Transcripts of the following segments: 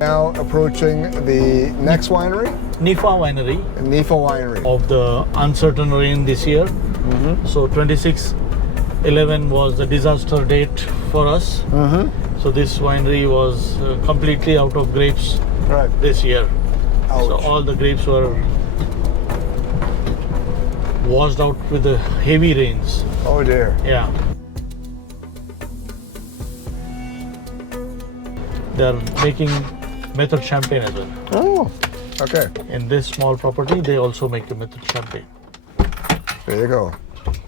Now approaching the next winery, Nipha Winery Nipha Winery. of the uncertain rain this year. So 26/11 was the disaster date for us. So this winery was completely out of grapes Right. this year. Ouch. So all the grapes were washed out with the heavy rains. Oh dear. Yeah. They're making method champagne as well. Oh, okay. In this small property, they also make a method champagne. There you go.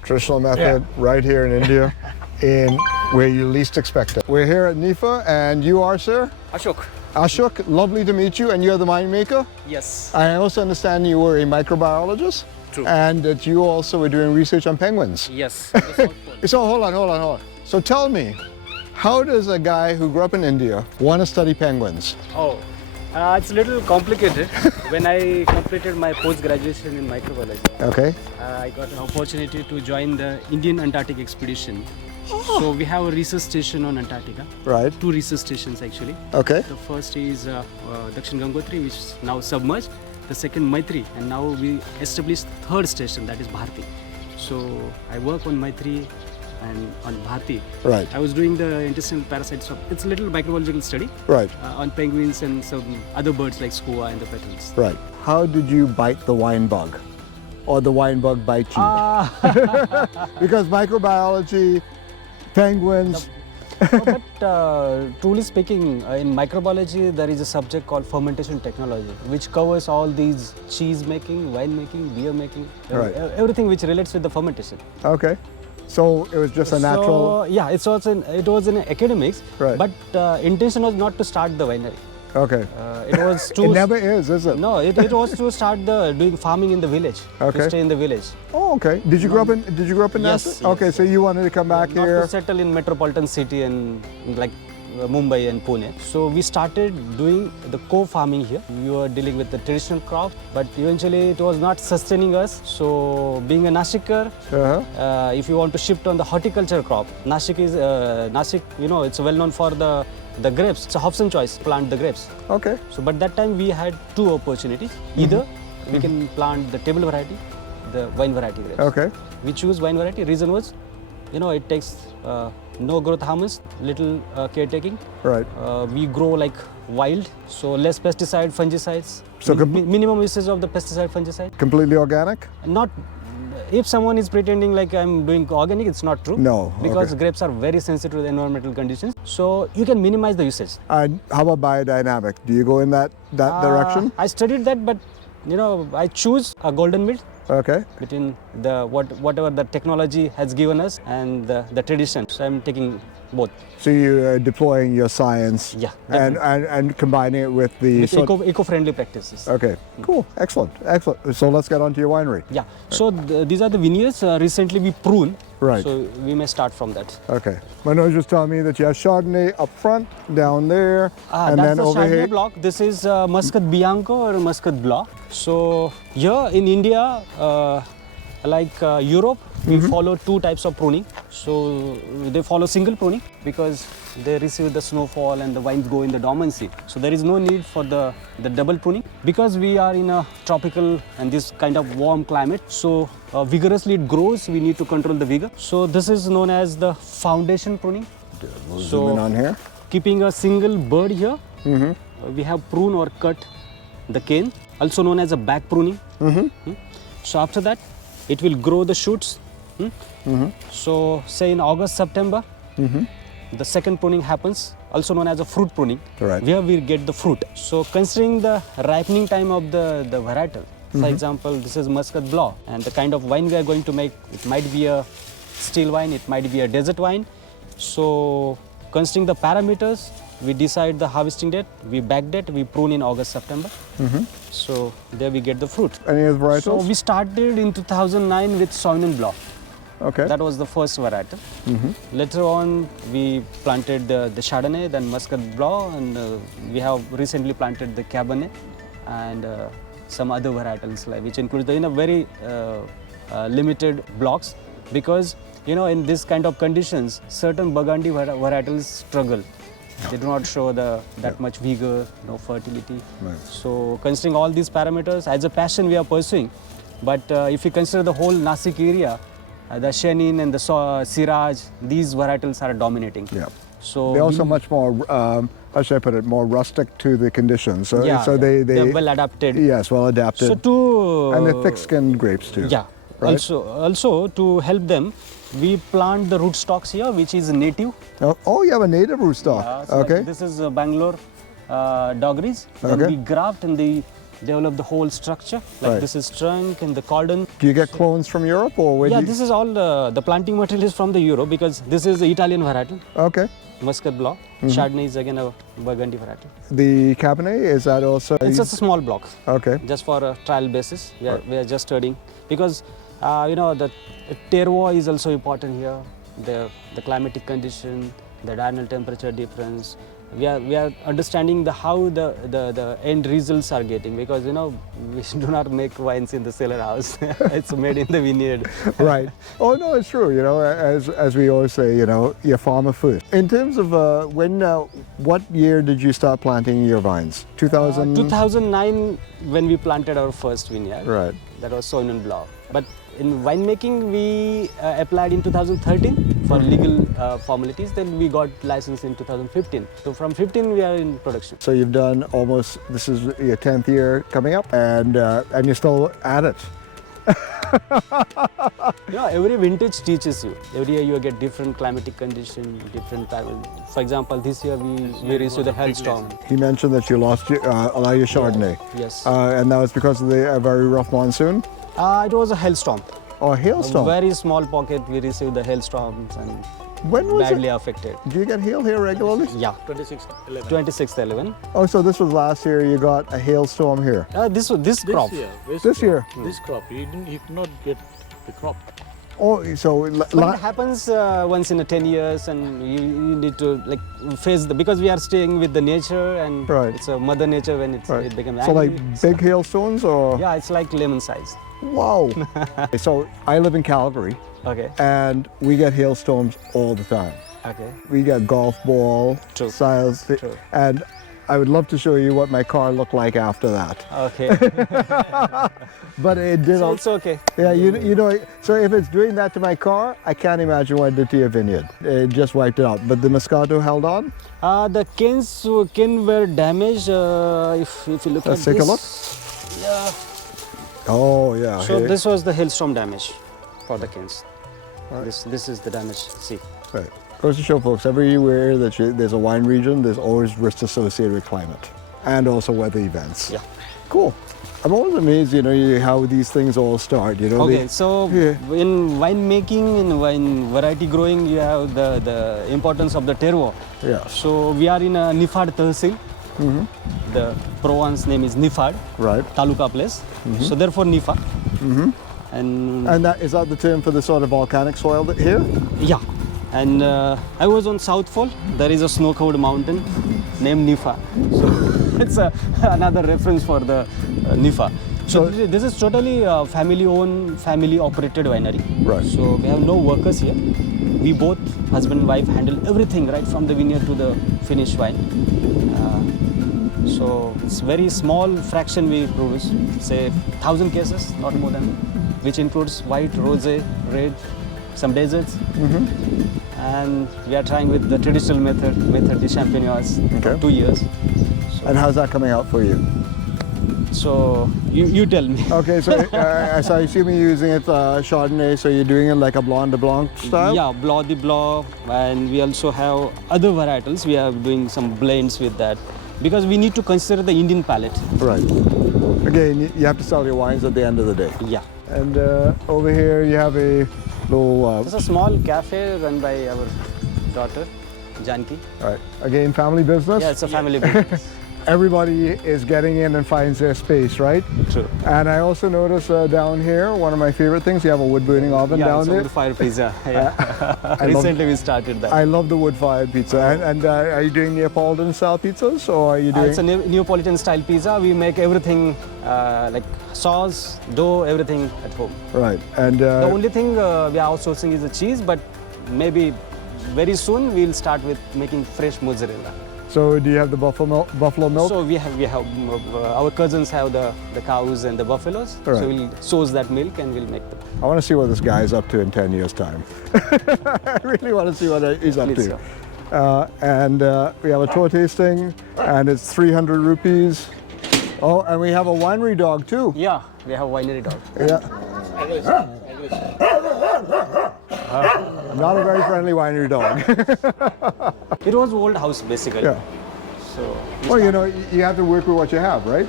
Traditional method right here in India, in where you least expect it. We're here at Nipha, and you are, sir? Ashok. Ashok, lovely to meet you, and you're the winemaker? Yes. I also understand you were a microbiologist. True. And that you also were doing research on penguins. Yes. So hold on. So tell me, how does a guy who grew up in India want to study penguins? It's a little complicated. When I completed my post-graduation in microbiology, Okay. I got an opportunity to join the Indian Antarctic expedition. So we have a research station on Antarctica. Right. 2 research stations actually. Okay. The first is Dakshin Gangotri, which is now submerged. The second Maitri, and now we established third station, that is Bharti. So I work on Maitri and on Bharti. Right. I was doing the intestinal parasites. It's a little microbiological study Right. on penguins and some other birds like skua and the petals. Right. How did you bite the wine bug? Or the wine bug bite you? Because microbiology, penguins. Truly speaking, in microbiology, there is a subject called fermentation technology, which covers all these cheese making, wine making, beer making, Right. everything which relates with the fermentation. Okay. So it was just a natural. So, yeah, it was in academics, Right. but intention was not to start the winery. Okay. It was to It never is it? No, it was to start doing farming in the village. Okay. To stay in the village. Oh, okay. Did you grow up in Yes, Nashik? yes, Okay, so you wanted to come back Not here. to settle in metropolitan city and like Mumbai and Pune. So we started doing the co-farming here. We were dealing with the traditional crop, but eventually it was not sustaining us. So being a Nashiker, if you want to shift on the horticulture crop, Nashik, it's well known for the grapes. It's a Hobson choice, plant the grapes. Okay. So but that time we had 2 opportunities. Either we can plant the table variety, the wine variety grapes. Okay. We choose wine variety. Reason was, it takes no growth hormones, little caretaking. Right. We grow like wild, so less pesticide, fungicides. So minimum usage of the pesticide, fungicide. Completely organic? Not. If someone is pretending like I'm doing organic, it's not true. No. Because okay. grapes are very sensitive to the environmental conditions. So you can minimize the usage. And how about biodynamic? Do you go in that direction? I studied that, but I choose a golden mid. Okay. Between whatever the technology has given us and the tradition. So I'm taking both. So you're deploying your science and combining it with the... eco-friendly practices. Okay, cool, excellent. So let's get on to your winery. Yeah, so these are the vineyards. Recently we prune. Right. So we may start from that. Okay. Manoj was telling me that you have Chardonnay up front, down there, and that's then the over Chardonnay here. block. This is Muscat Bianco or Muscat Blanc. So here in India, like Europe, we follow 2 types of pruning. So they follow single pruning because they receive the snowfall and the vines go in the dormancy. So there is no need for the double pruning. Because we are in a tropical and this kind of warm climate, so vigorously it grows, we need to control the vigor. So this is known as the foundation pruning. We'll zoom in on here. Keeping a single bud here, we have prune or cut the cane, also known as a back pruning. So after that, it will grow the shoots. So say in August, September, the second pruning happens, also known as a fruit pruning, where we get the fruit. So considering the ripening time of the varietal, for example, this is Muscat Blanc, and the kind of wine we are going to make, it might be a still wine, it might be a desert wine. So considering the parameters, we decide the harvesting date, we backdate, we prune in August, September. So there we get the fruit. Any of the varietals? So we started in 2009 with Sauvignon Blanc. Okay. That was the first varietal. Later on, we planted the Chardonnay, then Muscat Blanc, and we have recently planted the Cabernet and some other varietals, which includes the very limited blocks, because in this kind of conditions, certain Burgundy varietals struggle. They do not show that much vigor, no fertility. Right. So considering all these parameters, as a passion we are pursuing. But if you consider the whole Nashik area, the Chenin and the Shiraz, these varietals are dominating. Yeah. So They're also much more, how should I put it, more rustic to the conditions. So, yeah, so they're well adapted. Yes, well adapted. So to and they're thick-skinned grapes too. yeah. Right? Also to help them, we plant the rootstocks here, which is native. Oh, you have a native rootstock. Yeah, so Okay. like this is Bangalore doggeries. Then Okay. we graft and they develop the whole structure. Like Right. this is trunk and the cordon. Do you get clones from Europe or where Yeah, do you... this is all the planting material is from the Europe because this is the Italian varietal, Okay. Muscat block. Chardonnay is again a Burgundy varietal. The Cabernet, is that also... It's just a small block, Okay. just for a trial basis. We are just studying because the terroir is also important here. The climatic condition, the diurnal temperature difference. We are understanding how the end results are getting because we do not make wines in the cellar house. It's made in the vineyard. Right. Oh no, it's true. As we always say, you're farmer first. In terms of what year did you start planting your vines? 2000. 2009 when we planted our first vineyard. Right. That was Sauvignon Blanc. But in winemaking, we applied in 2013 for legal formalities. Then we got licensed in 2015. So from 15 we are in production. So you've done almost. This is your 10th year coming up, and you're still at it. Every vintage teaches you. Every year you get different climatic condition, different type. For example, this year we received a hailstorm. He mentioned that you lost a lot of your Chardonnay. Yes. And that was because of a very rough monsoon. It was a hailstorm. Or hailstorm. A very small pocket. We received the hailstorms and When was badly it? affected. Do you get hail here regularly? Yeah. 26/11. 26/11. Oh, so this was last year. You got a hailstorm here. This crop. This year. This crop, he could not get the crop. Oh, so But it happens once in 10 years, and you need to face because we are staying with the nature, and Right. it's a mother nature when right. it becomes So angry. big hailstones or? Yeah, it's like lemon size. Wow. So I live in Calgary, Okay. and we get hailstorms all the time. Okay. We get golf ball True. size, True. and I would love to show you what my car looked like after that. Okay. But it did. So it's okay. Yeah, so if it's doing that to my car, I can't imagine what it did to your vineyard. It just wiped it out. But the Moscato held on? The canes were damaged. If you look Let's at take a this. look. Yeah. Oh, yeah. So here. this was the hailstorm damage for the canes. Right. This is the damage. See. Right. Goes to show folks, everywhere that there's a wine region, there's always risks associated with climate and also weather events. Yeah. Cool. I'm always amazed, how these things all start. Okay, so Yeah. in winemaking, in wine variety growing, you have the importance of the terroir. Yeah. So we are in a Nipha Tehsil. The Provence name is Nipha, Right. Taluka place. So therefore Nipha. And And is that the term for the sort of volcanic soil here? yeah. And I was on South Fall. There is a snow-covered mountain named Nipha. So it's another reference for the Nipha. So this is totally family-owned, family-operated winery. Right. So we have no workers here. We both, husband and wife, handle everything right from the vineyard to the finished wine. So it's very small fraction we produce, say 1,000 cases, not more than, which includes white, rosé, red, some desserts. And we are trying with the traditional method de champenoise for Okay. 2 years. And how's that coming out for you? So you tell me. Okay, so so I assume you're using it Chardonnay, so you're doing it like a Blanc de Blanc style? Yeah, Blanc de Blanc, and we also have other varietals. We are doing some blends with that because we need to consider the Indian palate. Right. Again, you have to sell your wines at the end of the day. Yeah. And over here you have a little... It's a small cafe run by our daughter, Janki. Right. Again, family business. Yeah, it's a family business. Everybody is getting in and finds their space, right? True. And I also notice down here, one of my favorite things, you have a wood-burning oven Yeah, down it's a there. wood-fire pizza. Yeah. I love- Recently we started that. I love the wood-fired pizza. And are you doing Neapolitan-style pizzas, or are you doing... It's a Neapolitan style pizza. We make everything like sauce, dough, everything at home. Right. And The only thing we are outsourcing is the cheese, but maybe very soon we'll start with making fresh mozzarella. So do you have the buffalo milk? So we have our cousins have the cows and the buffaloes. Right. So we'll source that milk and we'll make them. I want to see what this guy is up to in 10 years' time. I really want to see what he's up Please, to. sir. And we have a tour tasting, and it's 300 rupees. Oh, and we have a winery dog too. Yeah, we have winery dog. Yeah. Not a very friendly winery dog. It was old house basically. Yeah. So Well, you know, you have to work with what you have, right?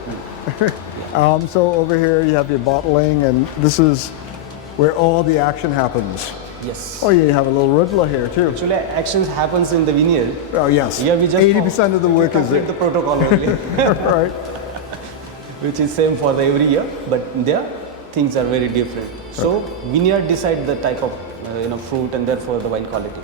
So over here you have your bottling, and this is where all the action happens. yes. Oh, yeah, you have a little riddler here too. Actually, action happens in the vineyard. Oh, yes. Here we just 80% of the work is complete the protocol only, right. which is same for the every year, but there things are very different. So vineyard decide the type of fruit and therefore the wine quality.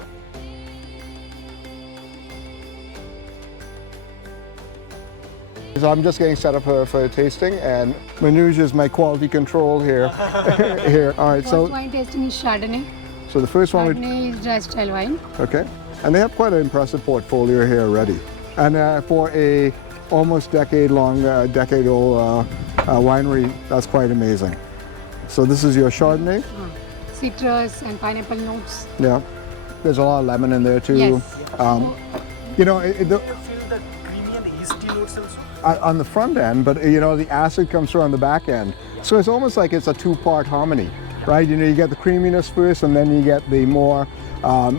So I'm just getting set up for tasting, and Manoj is my quality control here. Here. All right. First So wine tasting is Chardonnay. the first one. Chardonnay is dry style wine. Okay. And they have quite an impressive portfolio here already. And for a almost decade-old winery, that's quite amazing. So this is your Chardonnay. Citrus and pineapple notes. Yeah. There's a lot of lemon in there too. Yes. You know, Feel the creamy and yeasty notes also. on the front end, but you know, the acid comes through on the back end. So it's almost like it's a two-part harmony, right? You know, you get the creaminess first, and then you get the more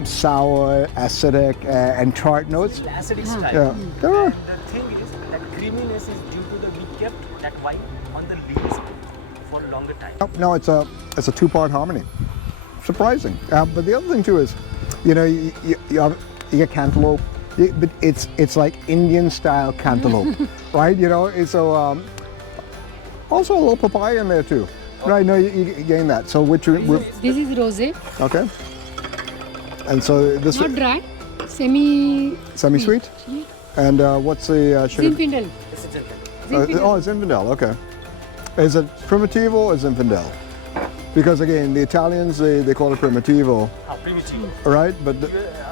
sour, acidic, and tart notes. Acidic style. Yeah. There are. The thing is that creaminess is due to the we kept that wine on the lees for a longer time. No, it's a two-part harmony. Surprising. But the other thing too is, you know, you get cantaloupe, but it's like Indian-style cantaloupe, right? You know, so also a little papaya in there too. Right? No, you gain that. So This is rosé. okay. And so this Not dry. Semi-sweet. sweet. And what's the sugar? Zinfandel. Oh, Zinfandel. Okay. Is it Primitivo or Zinfandel? Because again, the Italians they call it Primitivo, Primitivo. right? But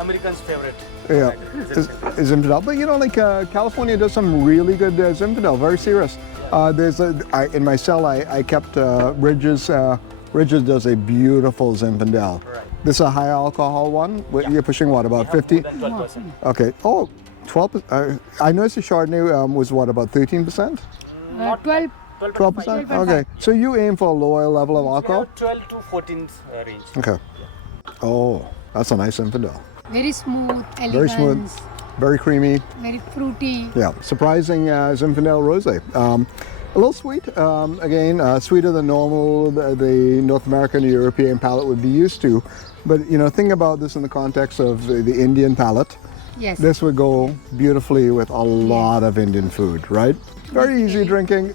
Americans' favorite. yeah, is Zinfandel. But you know, like California does some really good Zinfandel. Very serious. In my cell I kept Ridges. Ridges does a beautiful Zinfandel. Right. This is a high alcohol one. Yeah. You're pushing what, about 50? 12%. Okay. Oh, 12. I noticed the Chardonnay was what, about 13%? 12. 12%? Okay. So you aim for a lower level of alcohol? 12 to 14 range. Okay. Oh, that's a nice Zinfandel. Very smooth, elegant. Very smooth, very creamy. Very fruity. Yeah, surprising Zinfandel rosé. A little sweet, again, sweeter than normal, the North American and European palate would be used to. But, you know, think about this in the context of the Indian palate. Yes. This would go beautifully with a lot of Indian food, right? Very easy drinking.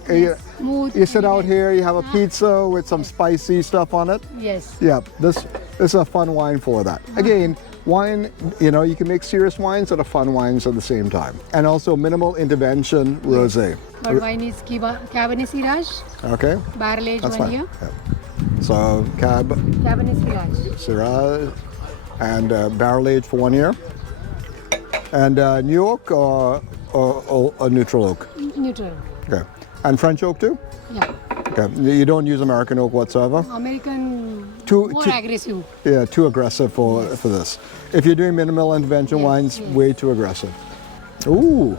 Smooth. You sit out here, you have a pizza with some spicy stuff on it. Yes. Yeah, this is a fun wine for that. Again, wine, you know, you can make serious wines that are fun wines at the same time. And also minimal intervention rosé. But wine is Cabernet Shiraz, Okay, barrel aged that's 1 fine. year. Yeah. So Cabernet Shiraz. Shiraz, and barrel aged for 1 year. And new oak or neutral oak? Neutral. Okay. And French oak too? Yeah. Okay. You don't use American oak whatsoever? American, Too- more too- aggressive. Yeah, too aggressive for this. If you're doing minimal intervention Yes, wines, yes. way too aggressive. Ooh,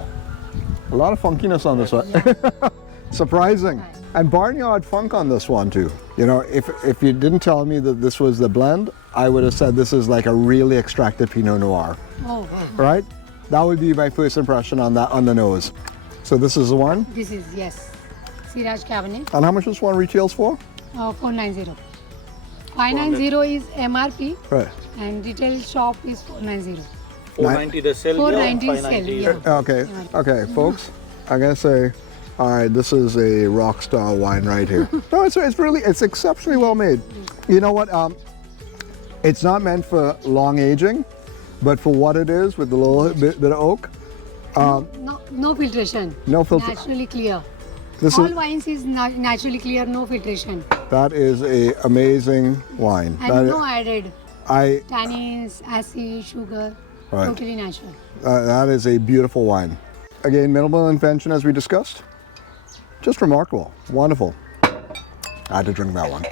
a lot of funkiness on this one. Surprising. And barnyard funk on this one too. You know, if you didn't tell me that this was the blend, I would have said this is like a really extracted Pinot Noir, Oh, right? That would be my first impression on that, on the nose. So this is the one. this is, yes. Shiraz-Cabernet. And how much this one retails for? 490. 590 is MRP Right. and retail shop is 490. 490 the sell. 490 yeah, sell, 590 yeah. Okay, okay, folks, I'm gonna say, all right, this is a rock star wine right here. No, it's exceptionally well made. You know what? It's not meant for long aging, but for what it is, with the little bit of oak, No filtration. no filter. Naturally clear. This All is wines is naturally clear, no filtration. that is a amazing wine. And That no added Tannins, acid, sugar, Right. totally natural. That is a beautiful wine. Again, minimal invention as we discussed. Just remarkable. Wonderful. I had to drink that one.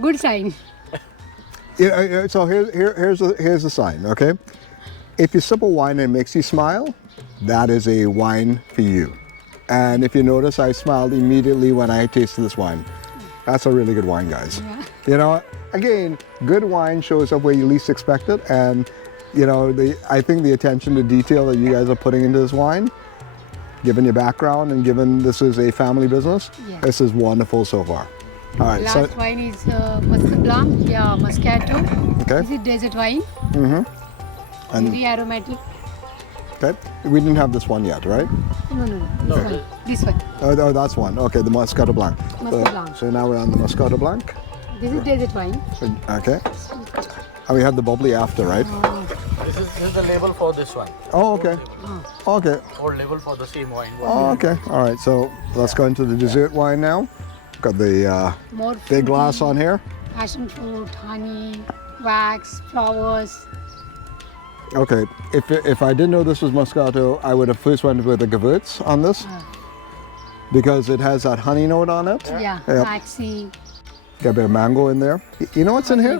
Good sign. Yeah, so here's the sign, okay? If you sip a wine and it makes you smile, that is a wine for you. And if you notice, I smiled immediately when I tasted this wine. That's a really good wine, guys. Yeah. You know, again, good wine shows up where you least expect it, and you know, I think the attention to detail that you guys are putting into this wine, given your background and given this is a family business, Yeah. this is wonderful so far. All right, so Last wine is Muscat Blanc, yeah, Moscato. Okay. This is desert wine. And- Very aromatic. okay, we didn't have this one yet, right? No. This one. This one. Oh, that's one. Okay, the Moscato Blanc. Muscat Blanc. So now we're on the Moscato Blanc. This is desert wine. Okay. And we have the bubbly after, right? This is the label for this one. Oh, okay. Okay. Or label for the same wine. Oh, okay. All right. So let's go into the dessert wine now. Got the More big fruity, glass on here. passion fruit, honey, wax, flowers. Okay. If I didn't know this was Moscato, I would have first went with the Gewürz on this because it has that honey note on it. Yeah, Yep. waxy. Got a bit of mango in there. You know what's in here?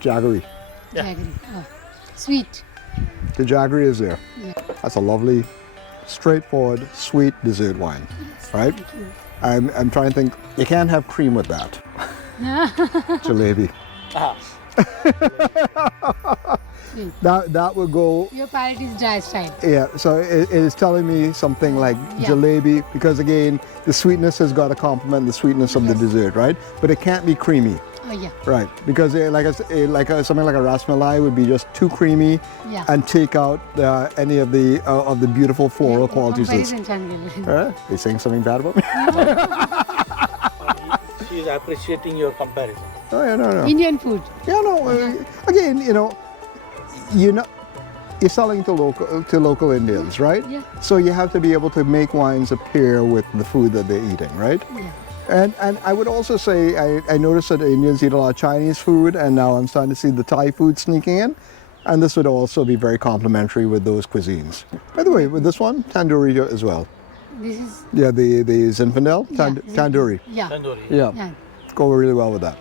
Jaggery. Jaggery. Oh, sweet. The jaggery is there. Yeah. That's a lovely, straightforward, sweet dessert wine, right? I'm trying to think. You can't have cream with that. Jalebi. That would go. Your palate is dry style. Yeah. So it is telling me something like Yeah. jalebi because again, the sweetness has got to complement the sweetness of the dessert, right? But it can't be creamy. Oh yeah. Right, because something like a rasmalai would be just too creamy Yeah. and take out any of the beautiful floral qualities. Comparison channel. Are you saying something bad about me? She is appreciating your comparison. Oh yeah, no. Indian food. Yeah, no. Again, you're selling to local Indians, right? Yeah. So you have to be able to make wines appear with the food that they're eating, right? Yeah. And I would also say I noticed that Indians eat a lot of Chinese food, and now I'm starting to see the Thai food sneaking in, and this would also be very complementary with those cuisines. By the way, with this one, tandoori as well. This is Yeah, the Zinfandel tandoori. yeah. Tandoori. Yeah, Yeah. go really well with that.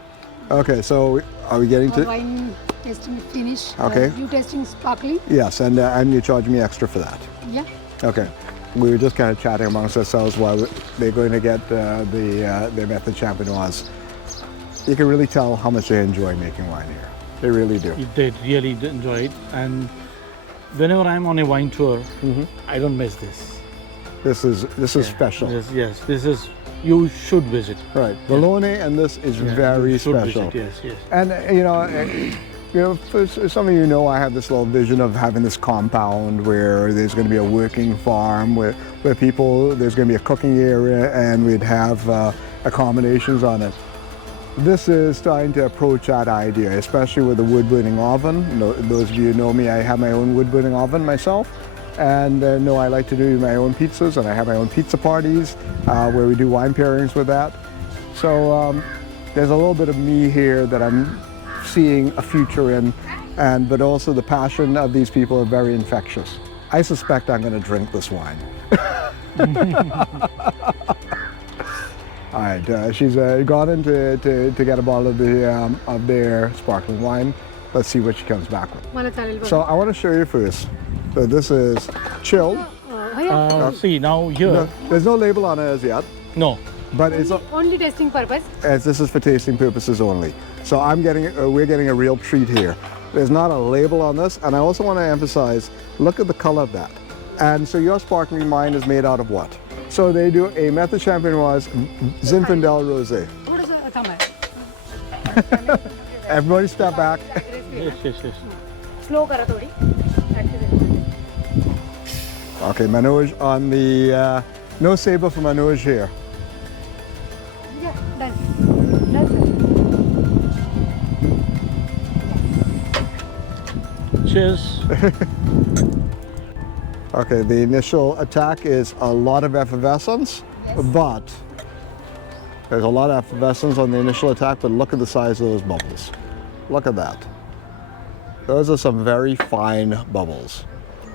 Okay, so are we getting Our to? wine tasting finish. Okay. You tasting sparkling? Yes, and you charge me extra for that. Yeah. Okay. We were just kind of chatting amongst ourselves while they're going to get their method champenoise. You can really tell how much they enjoy making wine here. They really do. They really enjoy it, and whenever I'm on a wine tour, I don't miss this. This is special. Yes, this is, you should visit. Right. Bologna and this is very You should special. visit, yes. And for some of you know, I have this little vision of having this compound where there's going to be a working farm where there's going to be a cooking area and we'd have accommodations on it. This is starting to approach that idea, especially with the wood burning oven. Those of you who know me, I have my own wood burning oven myself. And know I like to do my own pizzas, and I have my own pizza parties where we do wine pairings with that. So there's a little bit of me here that I'm seeing a future in, but also the passion of these people are very infectious. I suspect I'm going to drink this wine. All right, she's gone in to get a bottle of their sparkling wine. Let's see what she comes back with. मला चालेल बघ. So I want to show you first. So this is chilled. Oh, yeah. See, now here, No, there's no label on it as yet, no. but it's Only tasting purpose. as this is for tasting purposes only. So we're getting a real treat here. There's not a label on this, and I also want to emphasize, look at the color of that. And so your sparkling wine is made out of what? So they do a method champenoise Zinfandel rosé. थोडंसं थांबा. Everybody step back. Yes. Slow करा थोडी. Okay, Manoj on the no saber for Manoj here. Yeah, done. Cheers. Okay, the initial attack is a lot of effervescence, Yes. but There's a lot of effervescence on the initial attack, but look at the size of those bubbles. Look at that. Those are some very fine bubbles.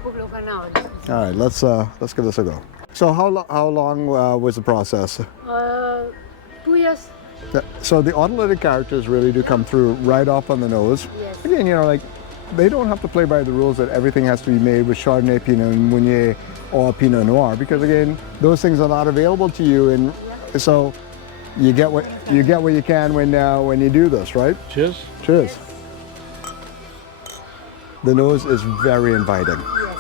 All right, let's give this a go. So how long was the process? 2 years. So the autolytic characters really do come through right off on the nose. Yes. Again, you know, like they don't have to play by the rules that everything has to be made with Chardonnay, Pinot Meunier, or Pinot Noir, because again, those things are not available to you, and so you get what you can when you do this, right? Cheers. Cheers. The nose is very inviting. Yes.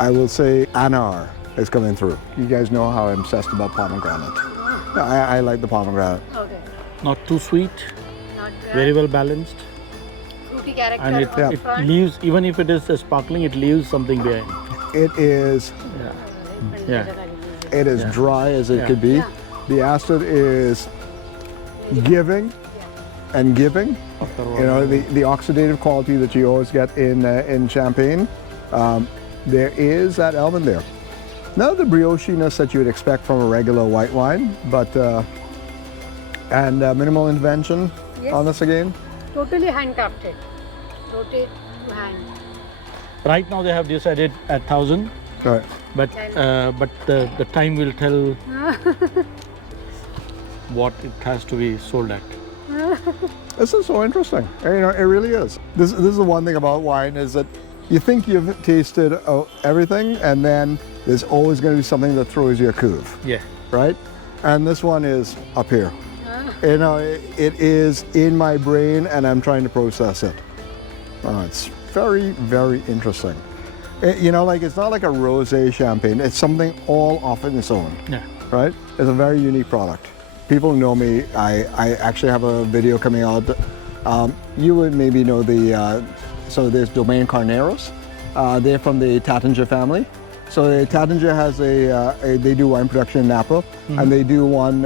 I will say Anar is coming through. You guys know how I'm obsessed about pomegranate. I like the pomegranate. Okay. Not too sweet, Not very well balanced, fruity character and on the it front. leaves, even if it is a sparkling, it leaves something behind. It is Yeah. it is dry as it Yeah. could be. Yeah. The acid is giving and giving. You know, the oxidative quality that you always get in champagne. There is that element there. Not the briochiness that you would expect from a regular white wine, but and minimal intervention Yes. on this again. Totally handcrafted. Rotate to hand. Right now they have decided at 1,000, Right. but the time will tell what it has to be sold at. This is so interesting. You know, it really is. This is the one thing about wine is that you think you've tasted everything, and then there's always going to be something that throws you a couve, Yeah. right? And this one is up here. You know, it is in my brain, and I'm trying to process it. It's very, very interesting. You know, like it's not like a rosé champagne. It's something all off on its own, Yeah. right? It's a very unique product. People who know me, I actually have a video coming out. You would maybe know so there's Domaine Carneros. They're from the Tattinger family. So the Tattinger has they do wine production in Napa, and they do one,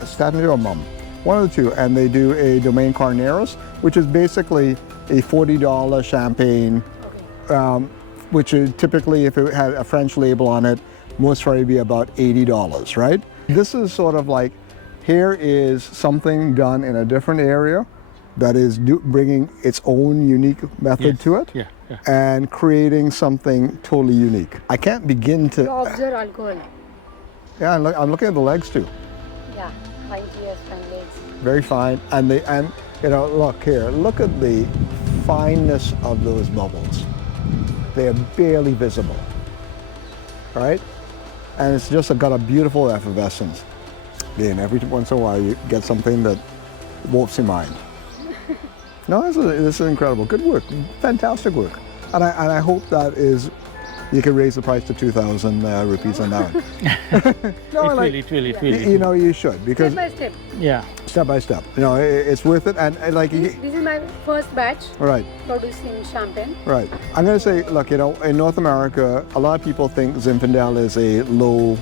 Tattinger or Mum, one of the two, and they do a Domaine Carneros, which is basically a $40 champagne, which is typically, if it had a French label on it, most probably be about $80, right? This is sort of like, here is something done in a different area that is bringing its own unique method Yes. to it, Yeah. Yeah. and creating something totally unique. I can't begin You to, observe alcohol. yeah, I'm looking at the legs too. Yeah. 5 years, 5 legs. Very fine, and you know, look here, look at the fineness of those bubbles. They are barely visible, right? And it's just got a beautiful effervescence. Again, every once in a while you get something that warps your mind. No, this is incredible. Good work, fantastic work. And I hope that is, you can raise the price to 2,000 rupees on that one. No, It will. you know, you should, because Step by step. Yeah. step by step, you know, it's worth it. And like, This is my first batch right. produced in Champagne. Right. I'm going to say, look, you know, in North America, a lot of people think Zinfandel is a low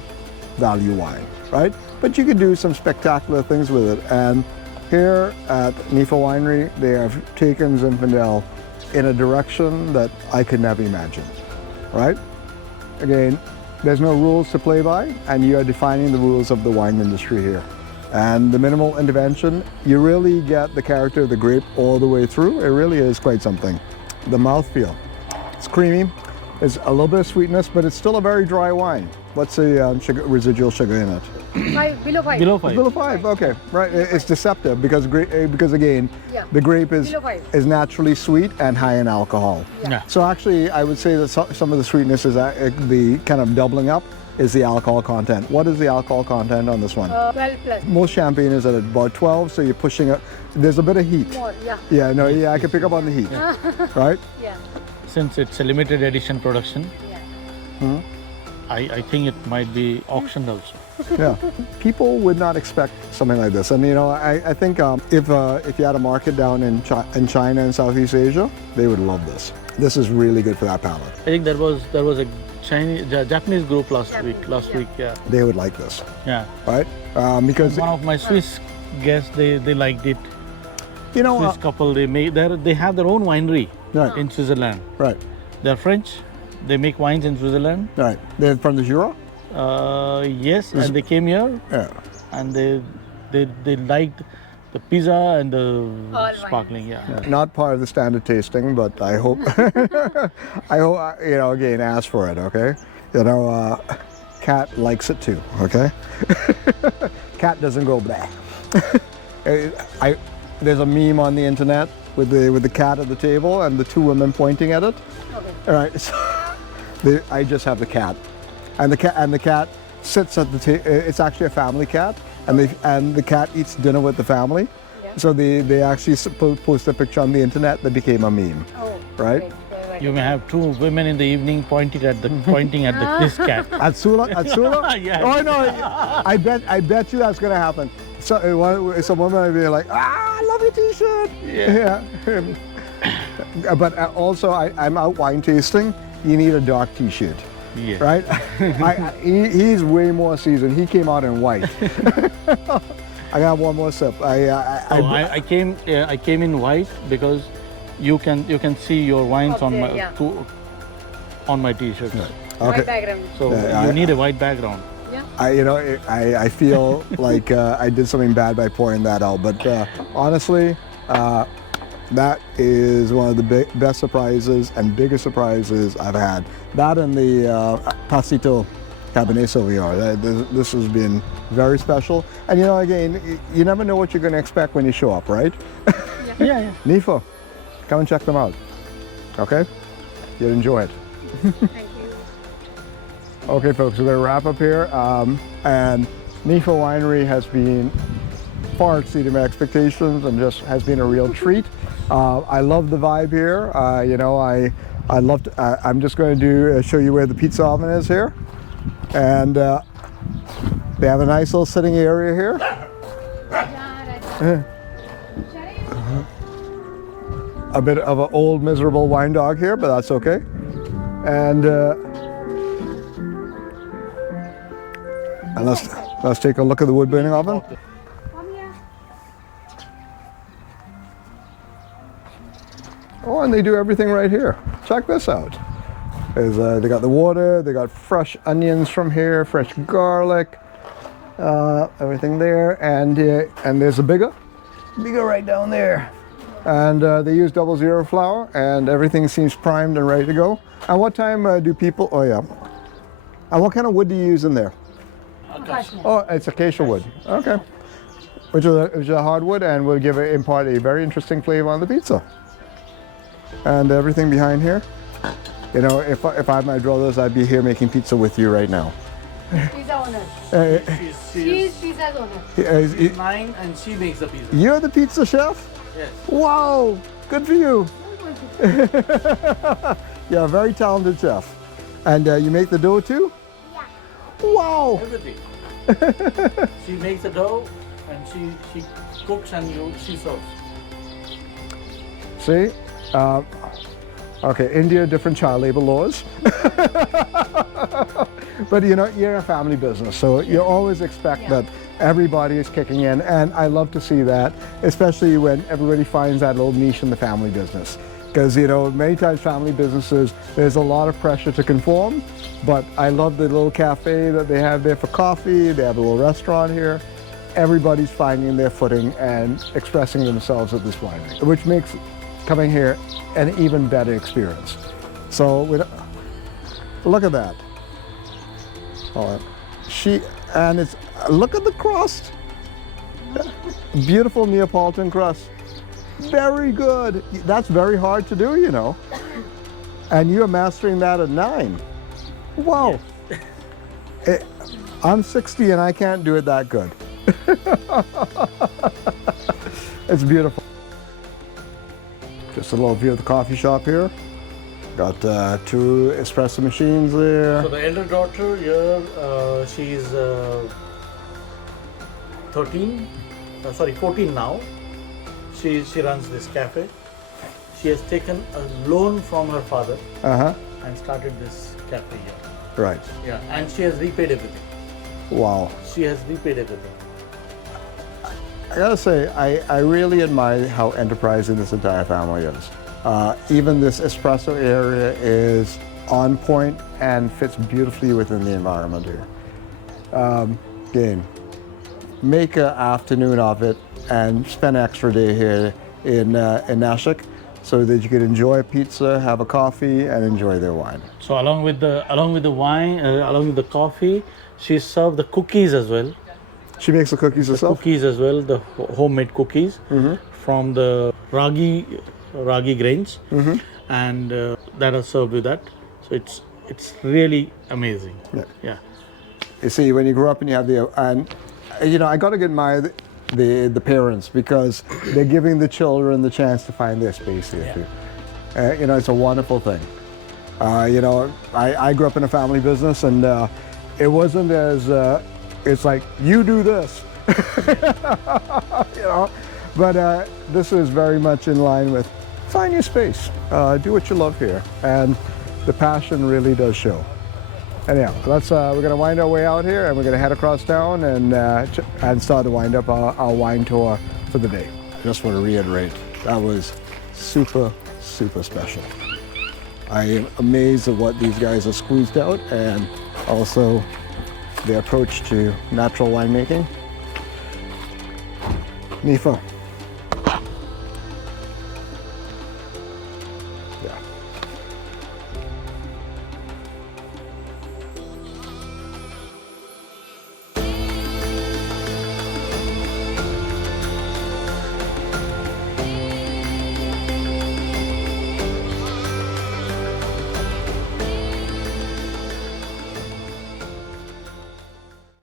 value wine, right? But you can do some spectacular things with it. And here at Nipha Winery, they have taken Zinfandel in a direction that I could never imagine, right? Again, there's no rules to play by, and you are defining the rules of the wine industry here. And the minimal intervention, you really get the character of the grape all the way through. It really is quite something. The mouthfeel, it's creamy. There's a little bit of sweetness, but it's still a very dry wine. What's the residual sugar in it? 5, below 5. Below 5. Below 5, okay. Right, it's deceptive because again, Yeah. the grape Below 5. is naturally sweet and high in alcohol. Yeah. So actually, I would say that some of the sweetness is the kind of doubling up is the alcohol content. What is the alcohol content on this one? 12 plus. Most champagne is at about 12, so you're pushing it. There's a bit of heat. More, yeah. Yeah, no, yeah, I can pick up on the heat, right? Yeah. Since it's a limited edition production, Yeah. I think it might be auctioned also. Yeah, people would not expect something like this, and you know, I think if you had a market down in China and Southeast Asia, they would love this. This is really good for that palate. I think there was a Japanese group last Japanese, week. Yeah. They would like this, Yeah. right? Because One of my Swiss guests, they liked it. you know, Swiss couple, they have their own winery right, in Switzerland. right, They're French. They make wines in Switzerland. right. They're from the Jura. Yes, and they came here. Yeah. and they liked the pizza and the All sparkling. Yeah. Not part of the standard tasting, but I hope, I hope, you know, again, ask for it, okay? You know, Cat likes it too, okay? Cat doesn't go bleh. There's a meme on the internet with the cat at the table and the two women pointing at it. Okay. All right, so I just have the cat, and the cat sits at the table. It's actually a family cat, and the cat eats dinner with the family. Yeah. So they actually post a picture on the internet that became a meme, Oh. right? Great. You may have two women in the evening pointing at this cat. At Sula? Yeah. Oh no! I bet you that's gonna happen. So some woman will be like, "Ah, I love your T-shirt." Yeah. But also, I'm out wine tasting. You need a dark T-shirt, Yeah. right? He's way more seasoned. He came out in white. I got one more sip. I came in white because you can see your wines Up on there, my yeah. on my T-shirts. White background. So Yeah, you need a white background. Yeah. I feel like I did something bad by pointing that out, but honestly, that is one of the best surprises and biggest surprises I've had. That and the Pasito Cabernet Sauvignon. This has been very special. And you know, again, you never know what you're going to expect when you show up, right? Yeah. Nipha, come and check them out. Okay? You'll enjoy it. Thank you. Okay, folks, we're going to wrap up here. And Nipha Winery has been far exceeding my expectations and just has been a real treat. I love the vibe here. You know, I'm just going to show you where the pizza oven is here. And they have a nice little sitting area here. A bit of an old miserable wine dog here, but that's okay. And let's take a look at the wood burning oven. Oh, and they do everything right here. Check this out. They got the water, they got fresh onions from here, fresh garlic, everything there, and there's a bigger right down there. And they use 00 flour, and everything seems primed and ready to go. And what time do people? Oh yeah. And what kind of wood do you use in there? Oh, it's acacia wood. Okay. Which is a hardwood, and will impart a very interesting flavor on the pizza. And everything behind here. You know, if I had my brothers, I'd be here making pizza with you right now. Pizza owner. She's pizza's owner. She's 9 and she makes the pizza. You're the pizza chef? Yes. Wow, good for you. Yeah, very talented chef. And you make the dough too? Yeah. Wow. Everything. She makes the dough and she cooks and she serves. See? Okay, India, different child labor laws. But you know, you're a family business, so you always expect that everybody is kicking in, and I love to see that, especially when everybody finds that little niche in the family business. Because you know, many times family businesses, there's a lot of pressure to conform, but I love the little cafe that they have there for coffee. They have a little restaurant here. Everybody's finding their footing and expressing themselves at this winery, which makes coming here an even better experience. So look at that. Oh, look at the crust. Beautiful Neapolitan crust. Very good. That's very hard to do, you know. And you're mastering that at 9. Wow. I'm 60 and I can't do it that good. It's beautiful. Just a little view of the coffee shop here. Got 2 espresso machines there. So the elder daughter here, she's 14 now. She runs this cafe. She has taken a loan from her father and started this cafe here. Right. Yeah, and she has repaid everything. Wow. She has repaid everything. I gotta say, I really admire how enterprising this entire family is. Even this espresso area is on point and fits beautifully within the environment here. Again, make an afternoon of it and spend an extra day here in Nashik, so that you could enjoy a pizza, have a coffee, and enjoy their wine. So along with the wine, along with the coffee, she served the cookies as well. She makes the cookies herself. Cookies as well, the homemade cookies from the ragi grains, and that are served with that. So it's really amazing. Yeah. You see, when you grow up and you have I got to admire the parents, because they're giving the children the chance to find their space here too. It's a wonderful thing. I grew up in a family business, and it wasn't as it's like, you do this, but this is very much in line with find your space, do what you love here, and the passion really does show. Anyhow, we're going to wind our way out here, and we're going to head across town and start to wind up our wine tour for the day. I just want to reiterate, that was super, super special. I am amazed at what these guys have squeezed out, and also their approach to natural winemaking. Nipha,